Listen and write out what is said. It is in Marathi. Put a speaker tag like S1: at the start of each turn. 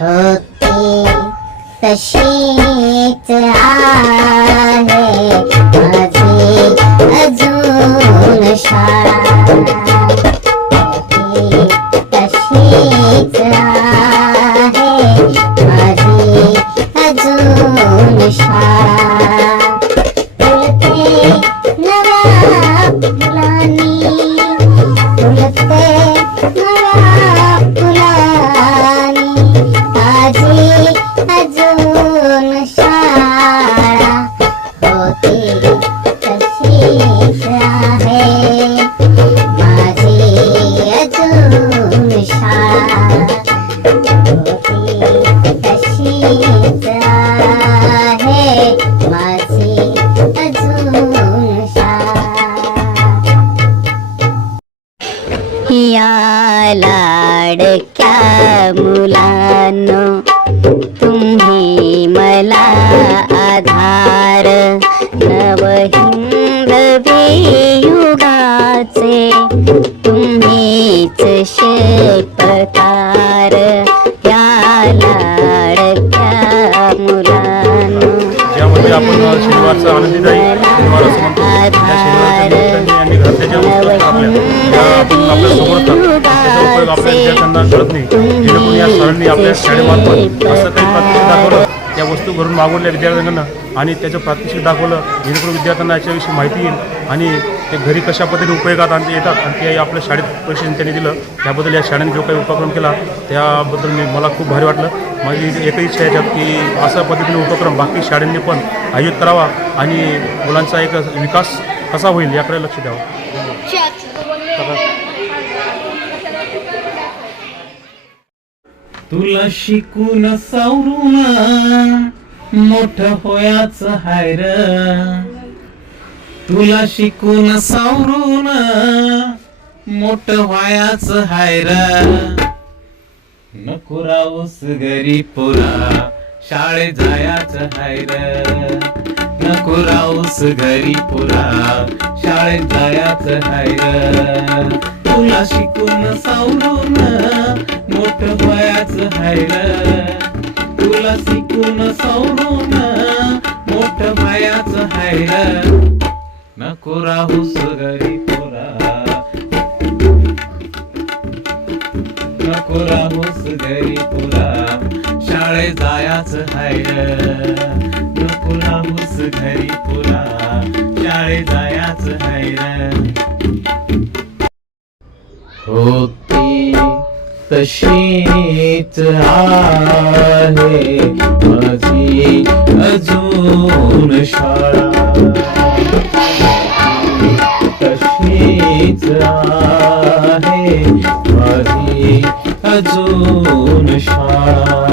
S1: होती तशीच आहे माझी अजून शाळा होती तशीच आहे. माझी अजून शाळा होती तशीच आहे. माझी अजून शाळा. या लाडक्या मुलांनो तुम्ही मला आधार. नवहिंदवी युगाचे तुम्हीच शिल्पकार. या लाडक्या मुलांनो
S2: ज्यामध्ये आपण शनिवारचा आनंदीदायी शनिवार असं म्हणतो त्या शनिवारच्या निमित्ताने आणि घरातल्या ज्या वस्तू असतात आपल्या त्या आपण आपल्यासमोर असतात त्याचा उपयोग आपल्या विद्यार्थ्यांना कळत नाही. जेणेकरून या सरांनी आपल्या शाळेमार्फत असं काही प्रात्यक्षिक दाखवलं. त्या वस्तू घरून मागवल्या विद्यार्थ्यांना आणि त्याचं प्रात्यक्षिक दाखवलं. जेणेकरून विद्यार्थ्यांना याच्याविषयी माहिती येईल आणि ते घरी कशा पद्धतीने उपयोगात आणता येतात आणि ते आपल्या शाळेत परीक्षेने त्यांनी दिलं. त्याबद्दल या शाळेने जो काही उपक्रम केला त्याबद्दल मी मला खूप भारी वाटलं. माझी एकही इच्छा आहे याच्यात की अशा पद्धतीने उपक्रम बाकी शाळांनी पण आयोजित करावा आणि मुलांचा एक विकास कसा होईल याकडे लक्ष द्यावं?
S3: तुला शिकून सावरून मोठ होयाच हाय र. तुला शिकून सावरून मोठ व्हायाच हाय र. नको राऊस घरी पोरा शाळे जायाच हाय र. नको राऊस घरी पुरा. शाळेत जायाच हाय तुला शिकून सावरून मोठ व्हायाच हाय तुला शिकून सावरून मोठ व्हायाच हाय नको राहूस घरी पुरा. नको राहूस घरी पुरा. शाळेत जायाच हाय राहूस घरी पुरा शाळे जायाच हाय होती तशीच आहे माझी अजून शाळा. तशीच आहे माझी अजून शाळा.